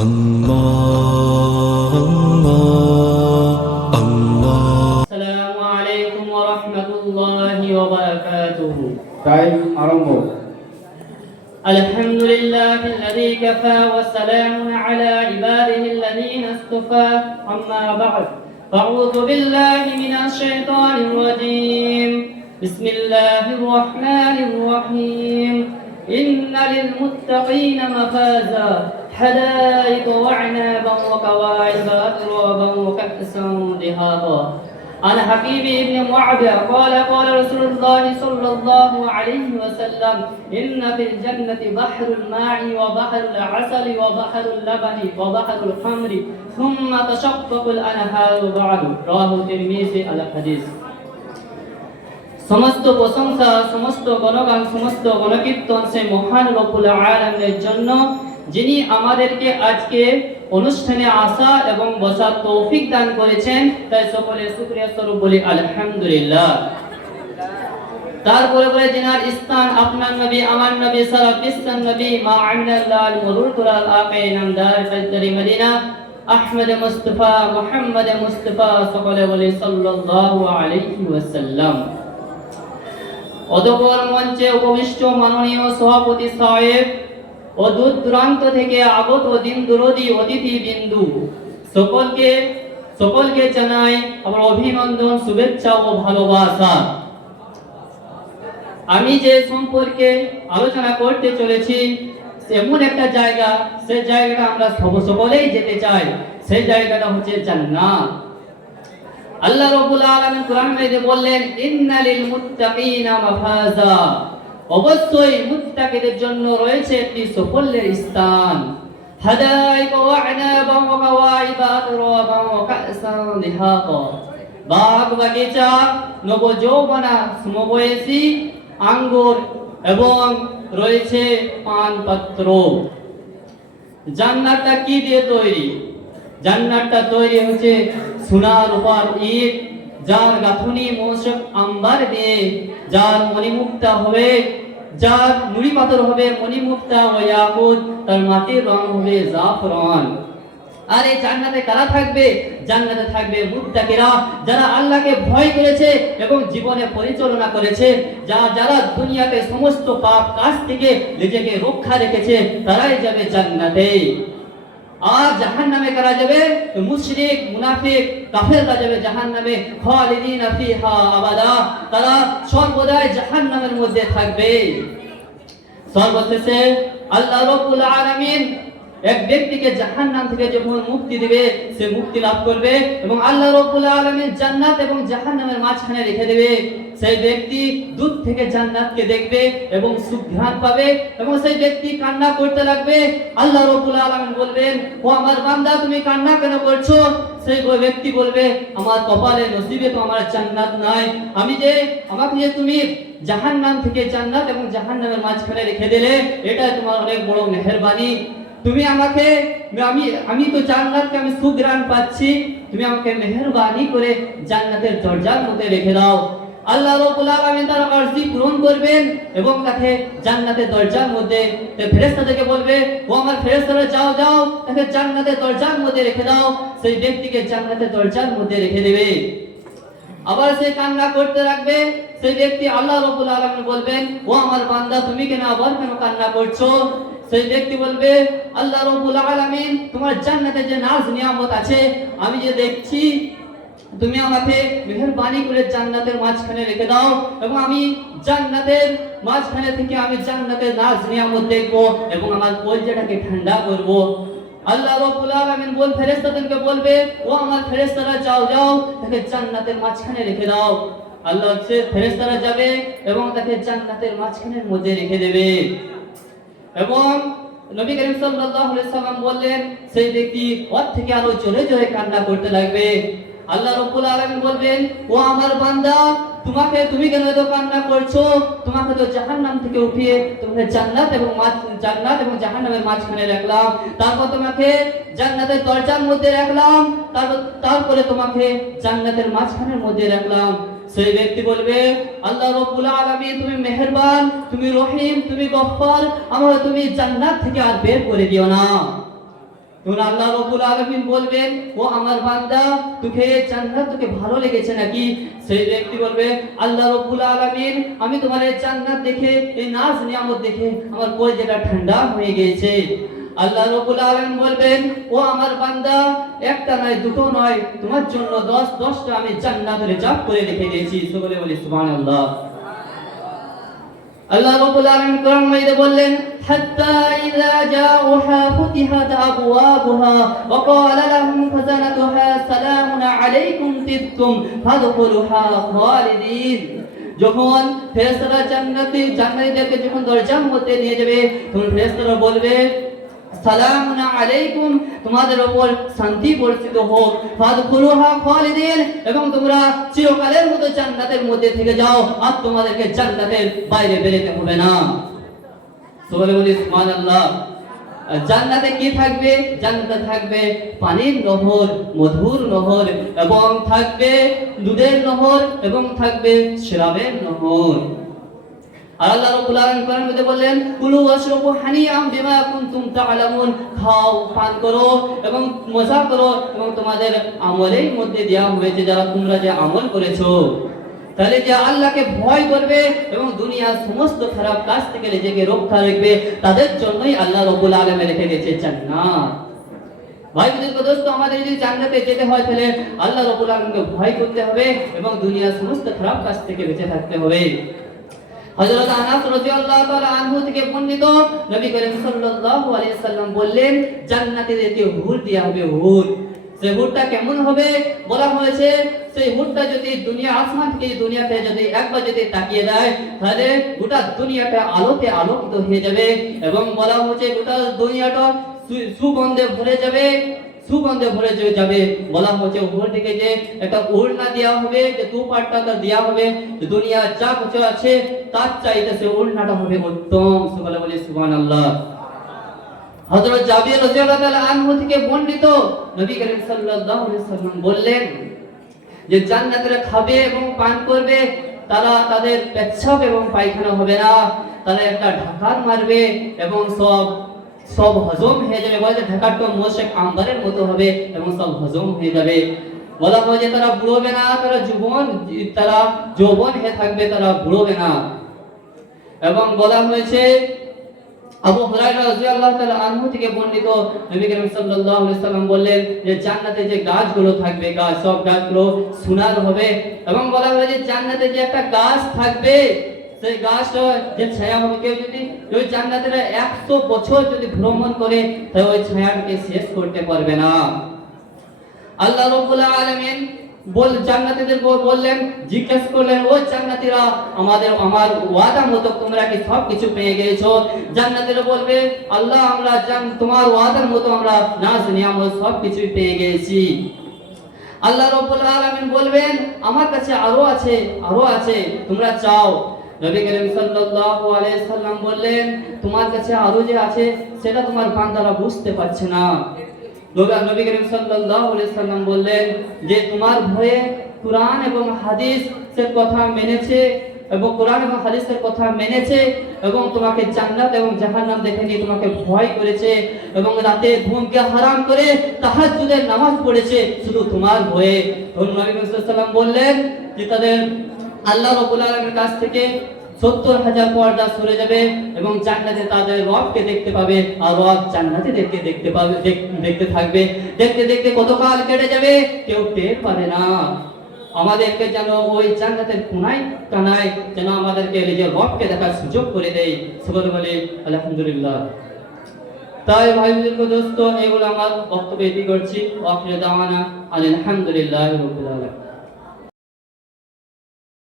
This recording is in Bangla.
الله الله الله السلام عليكم ورحمة الله وبركاته. টাইম আরম্ভ। الحمد لله الذي كفى والسلام على عباده الذين اصطفى. أما بعد أعوذ بالله من الشيطان الرجيم. بسم الله الرحمن الرحيم. إن للمتقين مفازا حدائق وعنابا وكواعب أترابا وكأسا دهاقا. عن حكيم بن معبد قال قال رسول الله صلى الله عليه وسلم إن في الجنة بحر الماء وبحر العسل وبحر اللبن وبحر الخمر ثم تشقق الأنهار بعد. رواه الترمذي. الحديث. সমস্ত প্রশংসা, সমস্ত গণগান, সমস্ত গণকীর্তন সে মহান রব্বুল আলামিনের জন্য, যিনি আমাদেরকে আজকে অনুষ্ঠানে আসা এবং বসার তৌফিক দান করেছেন। তাই সকলে শুকরিয়া স্বরূপ বলি আলহামদুলিল্লাহ। তারপরে বলে জিনার স্থান আপনার নবী, আমার নবী, সারা বিশ্বের নবী, মা আমিনাল্লাহ মুরুদ কুরাল আকে নামদার ফজরি মদিনা আহমদ মুস্তাফা মুহাম্মদ মুস্তাফা, সকলে বলি সাল্লাল্লাহু আলাইহি ওয়াসাল্লাম। অতঃপর মঞ্চে উপবিষ্ট মাননীয় সভাপতি সাহেব ও দূর দূরান্ত থেকে আগত দিন দূরদী অতিথি বিন্দু সকলকে জানাই আমার অভিনন্দন, শুভেচ্ছা ও ভালোবাসা। আমি যে সম্পর্কে আলোচনা করতে চলেছি এমন একটা জায়গা, সেই জায়গাটা আমরা সকলেই যেতে চাই। সেই জায়গাটা হচ্ছে জান্নাত। আল্লাহ রাব্বুল আলামিন কোরআন মধ্যে বললেন ইন্নালিল মুত্তাকিনা মাফাজা, অবশ্যই মুত্তাকিদের জন্য রয়েছে একটি সাফল্যের স্থান। হাদাইকা ওয়া আনাবা ওয়া কাওয়াইবা আতরাবা ওয়া কাসান দিহাকা, বাগ বাগিচা, নবযৌবনা সমবয়সী আঙ্গুর এবং রয়েছে পান পাত্র। জান্নাতটা কি দিয়ে তৈরি? জান্নাতটা তৈরি হচ্ছে সোনা রূপার ইট, যার গাঁথনি মৌসুম আম্বার দিয়ে, যার মণিমুক্তা হবে, যার নুড়ি পাথর হবে মণিমুক্তা ও ইয়াকুত, তার মাটির রং হবে জাফরান। আর এই জান্নাতে কারা থাকবে? জান্নাতে থাকবে মুত্তাকিরা, যারা আল্লাহকে ভয় করেছে এবং জীবনে পরিচালনা করেছে, যারা দুনিয়াতে সমস্ত পাপ কাজ থেকে নিজেকে রক্ষা রেখেছে, তারাই যাবে জান্নাতে। আর জাহান্নামে কারা যাবে? মুশরিক, মুনাফিক, কাফেররা যাবে জাহান্নামে, খালিদিনা ফিহা আবাদা, তারা সর্বদাই জাহান্নামের মধ্যে থাকবে। সর্বশেষে আল্লাহ রাব্বুল আলামিন এক ব্যক্তিকে জাহান্নাম থেকে যখন মুক্তি দিবে, সে মুক্তি লাভ করবে এবং আল্লাহ রাব্বুল আলামিন জান্নাত এবং জাহান্নামের মাঝখানে রেখে দেবে। সেই ব্যক্তি দূর থেকে জান্নাতকে দেখবে এবং সুঘ্রাণ পাবে এবং সেই ব্যক্তি কান্না করতে লাগবে। আল্লাহ রাব্বুল আলামিন বলবেন, ও আমার বান্দা, তুমি কান্না কেন করছো? সেই ব্যক্তি বলবে, আমার কপালে নসিবে তো আমার জান্নাত নাই। আমাকে যে তুমি জাহান্নাম থেকে জান্নাত এবং জাহান্নামের মাঝখানে রেখে দিলে, এটা তোমার অনেক বড় মেহেরবানি। তুমি আমাকে, আমি তো জান্নাতকে আমি সুঘ্রাণ পাচ্ছি, তুমি আমাকে মেহেরবানি করে জান্নাতের দরজার মধ্যে রেখে দাও। আল্লাহ রাব্বুল আলামিন তার আরজি পূরণ করবেন এবং তাকে জান্নাতের দরজার মধ্যে, ফেরেশতাদেরকে বলবে, ও আমার ফেরেশতারা যাও যাও, তাকে জান্নাতের দরজার মধ্যে রেখে দাও। সেই ব্যক্তিকে জান্নাতের দরজার মধ্যে রেখে দেবে। আবার সে কান্না করতে লাগবে। সেই ব্যক্তি, আল্লাহ রাব্বুল আলামিন বলবেন, ও আমার বান্দা, তুমি কেন কান্না করছো? সেই ব্যক্তি বলবে, আল্লাহ রাব্বুল আলামিন, তোমার জান্নাতে যে নাজ নিয়ামত আছে আমি যে দেখছি, তুমি আমাকে মেহেরবানি করে জান্নাতের মাঝখানে রেখে দাও এবং আমি জান্নাতের মাঝখানে থেকে আমি জান্নাতের নাজ নিয়ামত দেখব এবং আমার কলজাটাকে ঠান্ডা করব। আল্লাহ রাব্বুল আলামিন ফেরেশতাদেরকে বলবে, ও আমার ফেরেশতারা যাও যাও, তাকে জান্নাতের মাঝখানে রেখে দাও। আল্লাহ ফেরেশতারা যাবে এবং তাকে জান্নাতের মাঝখানের মধ্যে রেখে দেবে। এবং নবী করিম সাল্লাল্লাহু আলাইহি সাল্লাম বললেন, সেই ব্যক্তি ওর থেকে আরো জোরে জোরে কান্না করতে লাগবে। আল্লাহ রাব্বুল আলামিন বলবেন, ও আমার বান্দা, তুমি কেন এত কান্না করছো? তোমাকে তো জাহান্নাম থেকে উঠিয়ে তোমাকে জান্নাত এবং জাহান্নামের মাঝখানে রাখলাম, তারপর তোমাকে জান্নাতের দরজার মধ্যে রাখলাম, তারপরে তোমাকে জান্নাতের মাঝখানের মধ্যে রাখলাম। সেই ব্যক্তি বলবে, আল্লাহ রাব্বুল আলামিন, তুমি মেহেরবান, তুমি রহিম, তুমি গফফার, আমাকে তুমি জান্নাত থেকে আর বের করে দিও না। তখন আল্লাহ রাব্বুল আলামিন বলবেন, ও আমার বান্দা, তোকে জান্নাত তোকে ভালো লেগেছে নাকি? সেই ব্যক্তি বলবে, আল্লাহ রাব্বুল আলামিন, আমি তোমার এই জান্নাত দেখে, এই নাজ নিয়ামত দেখে আমার কলিজাটা ঠান্ডা হয়ে গিয়েছে। আল্লাহ রাব্বুল আলামিন বলবেন, ও আমার বান্দা, একটা নয় দুটো নয়, তোমার জন্য 10টা আমি জান্নাত রিজার্ভ করে রেখে দিয়েছি। সকলে বলি সুবহানাল্লাহ। আল্লাহ রাব্বুল আলামিন কোরআন মাজিদে বললেন, হাত্তা ইযা জাউহা ফুতিহাত আবওয়াবুহা ওয়া ক্বালা লাহুম খাজানাতুহা সালামুন আলাইকুম তিবতুম ফাদখুলুহা খালিদিন। যখন ফেরেশতারা জান্নাতীদেরকে যখন দরজার মধ্যে নিয়ে যাবে, তখন ফেরেশতারা বলবে, সালামুন আলাইকুম, তোমাদের উপর শান্তি বর্ষিত হোক, ফাদখুলুহা খালিদিন, এবং তোমরা চিরকালের মতো জান্নাতের মধ্যে থেকে যাও, আর তোমাদেরকে জান্নাতের বাইরে বেরোতে হবে না। সকলে বলি সুবহানাল্লাহ। জান্নাতে কি থাকবে? জান্নাতে থাকবে পানির নহর, মধুর নহর, এবং থাকবে দুধের নহর, এবং থাকবে শরাবের নহর। আর আল্লাহ রাব্বুল আলামিন কোরআনের মধ্যে বললেন, কুলু ওয়াশরাবু হানিআম বিমা কুনতুম তা'লামুন, খাও, পান করো এবং মজা করো, এবং তোমাদের আমলের মধ্যে দেওয়া হয়েছে যারা তোমরা যে আমল করেছো। তাহলে যে আল্লাহকে ভয় করবে এবং দুনিয়ার সমস্ত খারাপ কাজ থেকে নিজেকে রক্ষা রাখবে, তাদের জন্যই আল্লাহ রাব্বুল আলামিন রেখে দিয়েছে জান্নাত। ভাই বুজুর্গ দোস্ত, আমাদের যদি জান্নাতে যেতে হয় তাহলে আল্লাহ রাব্বুল আলামিনকে ভয় করতে হবে এবং দুনিয়ার সমস্ত খারাপ কাজ থেকে বেঁচে থাকতে হবে। হযরত আনাস রাদিয়াল্লাহু তাআলা আনহু থেকে বর্ণিত, নবী করিম সাল্লাল্লাহু আলাইহি সাল্লাম বললেন, জান্নাতীদেরকে হুর দেয়া হবে, হুর। সেই হুরটা কেমন হবে? বলা হয়েছে, সেই হুরটা যদি দুনিয়া আসমান থেকে দুনিয়াতে যদি একবার যদি তাকিয়ে দেয়, তাহলে গোটা দুনিয়াটা আলোতে আলোকিত হয়ে যাবে, এবং বলা হয়েছে গোটা দুনিয়াটা সুগন্ধে ভরে যাবে, সুগন্ধে ভরে যাবে। বলা হচ্ছে উপর থেকে যে একটা ওড়না দেওয়া হবে, যে দুপাট্টা দেওয়া হবে, দুনিয়া যা কিছু আছে তার চাইতে সে ওড়নাটা হবে উত্তম। সকলে বলি সুবহানাল্লাহ। হযরত জাবির রাদিয়াল্লাহু তাআলা আনহু থেকে বর্ণিত, নবী করিম সাল্লাল্লাহু আলাইহি সাল্লাম বললেন যে জান্নাতীরা খাবে এবং পান করবে, তারা তাদের পেচ্ছাব এবং পায়খানা হবে না, তারা একটা ঢাকার মারবে এবং সব হজম হয়ে যাবে। বলে ঢাকাটা মোশেক আম্বারের মতো হবে এবং সব হজম হয়ে যাবে। বলা হয় যে তারা বুড়োবে না, তারা যৌবন হয়ে থাকবে, তারা বুড়োবে না। এবং বলা হয়েছে, আবু হুরায়রা রাদিয়াল্লাহু তাআলা আনহু থেকে বর্ণিত, নবী করিম সাল্লাল্লাহু আলাইহি সাল্লাম বললেন যে জান্নাতে যে গাছগুলো থাকবে, সব গাছগুলো সোনার হবে। এবং বলা হয় যে জান্নাতে যে একটা গাছ থাকবে, সেই গাছটা যে ছায়া হবে, কেউ যদি ওই জান্নাতের 100 বছর যদি ভ্রমণ করে, তাহলে ওই ছায়াটাকে শেষ করতে পারবে না। আল্লাহ রাব্বুল আলামিন জান্নাতীদের বললেন, জিজ্ঞেস করলেন, ও জান্নাতীরা, আমার ওয়াদা মতো তোমরা কি সব কিছু পেয়ে গিয়েছো? জান্নাতীরা বলবে, আল্লাহ, আমরা তোমার ওয়াদার মতো আমরা নাজ নিয়ামত সব কিছু পেয়ে গেছি। আল্লাহ রাব্বুল আলামিন বলবেন, আমার কাছে আরো আছে, আরো আছে, তোমরা চাও। নবী করিম সাল্লাল্লাহু আলাইহি সাল্লাম বললেন, তোমার কাছে আরো যে আছে সেটা তোমার বান্দারা বুঝতে পারছে না। নবী করিম সাল্লাল্লাহু আলাইহি সাল্লাম বললেন যে তোমার ভয়ে কুরআন এবং হাদিসের কথা মেনেছে, এবং কুরআন এবং হাদিসের কথা মেনেছে, এবং তোমাকে জান্নাত এবং জাহান্নাম দেখে নিয়ে তোমাকে ভয় করেছে, এবং রাতে ঘুমকে হারাম করে তাহাজ্জুদের নামাজ পড়েছে শুধু তোমার ভয়ে। তখন নবী করিম সাল্লাল্লাহু আলাইহি সাল্লাম বললেন যে তাদের আল্লাহ রাব্বুল আলামিনের কাছ থেকে 70,000 পর্দা সরে যাবে, এবং জান্নাতে তাদের রবকে দেখতে পাবে, আর রব জান্নাতীদেরকে দেখতে থাকবে। দেখতে দেখতে কতকাল কেটে যাবে কেউ টের পাবে না। আমাদেরকে যেন ওই জান্নাতের কোনায় কানায় যেন আমাদেরকে নিজের রবকে দেখার সুযোগ করে দেয়। সকলে বলে আলহামদুলিল্লাহ। তাই ভাই বুজুর্গ দোস্ত, এগুলো আমার বক্তব্য এটি করছি। আখির দাওয়ানা আলহামদুলিল্লাহি রাব্বিল আলামিন।